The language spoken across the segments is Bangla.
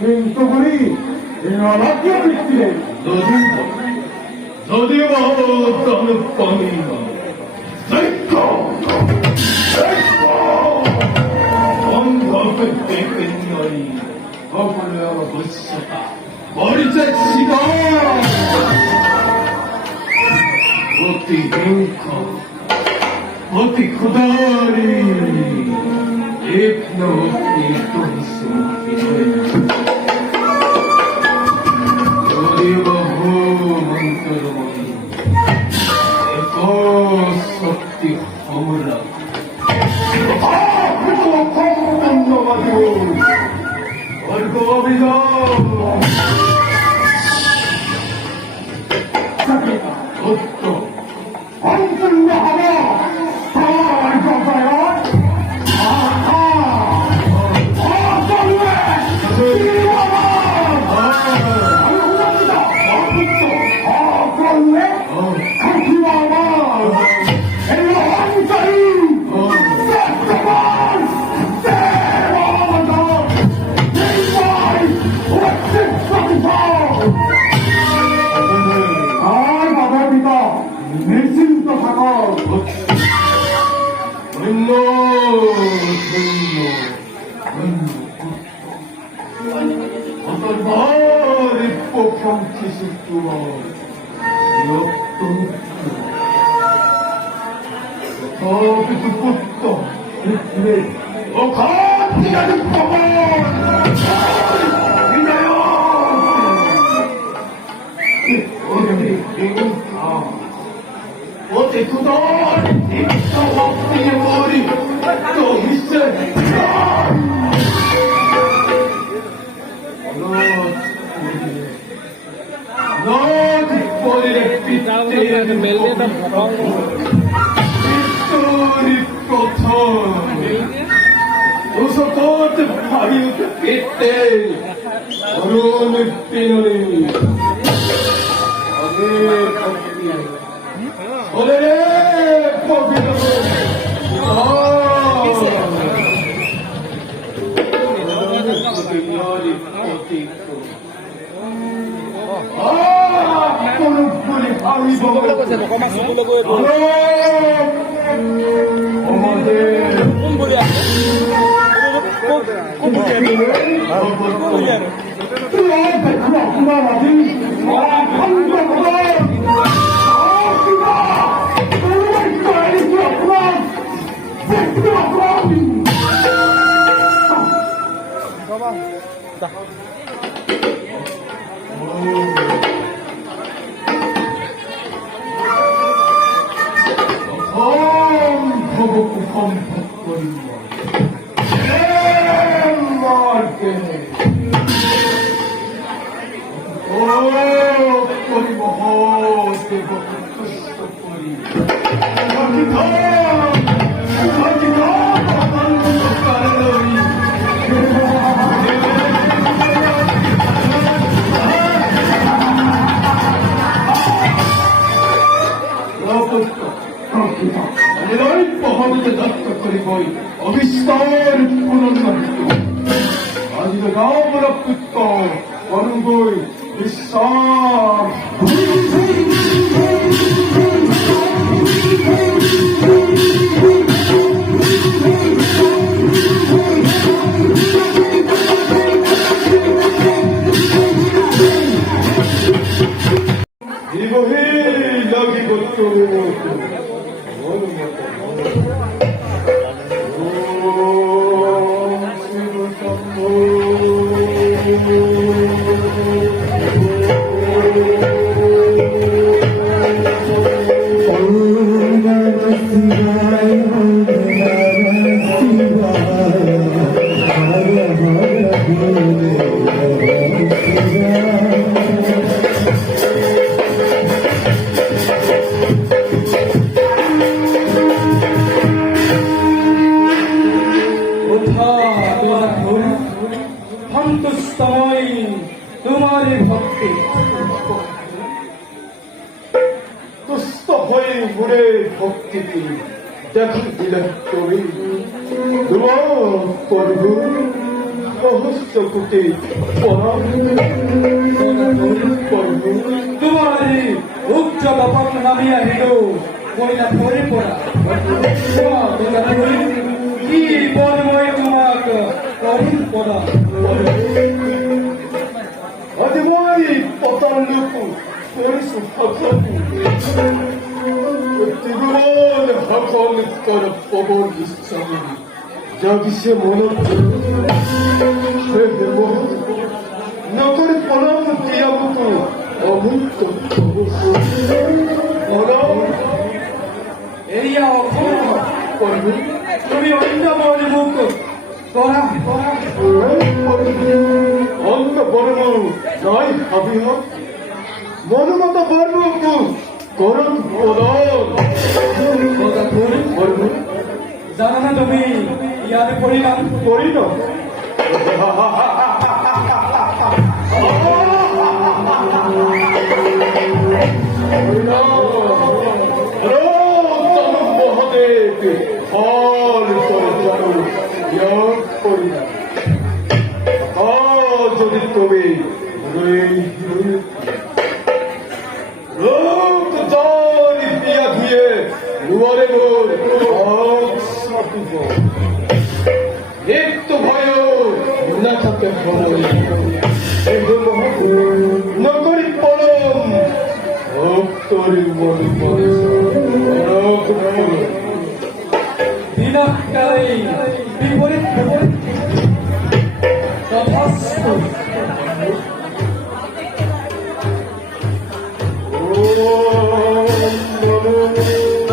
কিন্তু করি অলাভ্য বৃত্তিরে যদিও অনুপমী অতি হিংস অতি ক্ষুধারি শক্তি আমরা অবিস্তার পুনর্নিত আজ রামর পুত্র অনুগৈ বিশ্বাস জীবহে লাগিব অনুমত সময় তোমারই ভক্তি তুষ্ট হয়ে ঘুরে ভক্তিতে দেখি দিলেন তুমি তোমার প্রভু সহস্র কোটি প্রণাম প্রভু তোমারই উজ্জ্বল পথ নামিয়া হিল কইনা ধরে পড়া তোমরা ধরে কি বলবই তোমাক করিন পড়া আদিমাই পতন লুকু করিস হকু ত্রিগুণ হকন কর পবন ইচ্ছামি জাগিসে মন হে দেব নকরি প্রণাম দিয়াবুকু অমুক্ত প্রণাম এরিয়া অখণ্ড প্রভু তুমি অন্য বলে মুখ করা অন্ত বর্ম নয় ভাবিহ মনমত বর্মকু করুন প্রদান কথা ধরে বর্ম জানো না তুমি ইয়ার পরিণাম করিল মহাদেব ফল করিলাম যদি তুমি রোগ জল দিয়া ধুয়ে দুয়ারে মোর নিত্য ভয় না থাকে নগরী পরম ভক্তরি মন দিনকালে বিপরীত তথাস্তু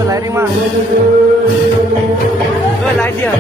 Lighting mah. Light dia.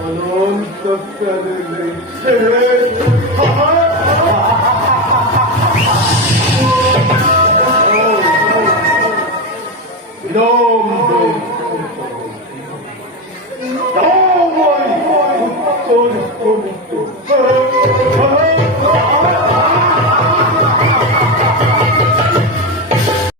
অনন্ত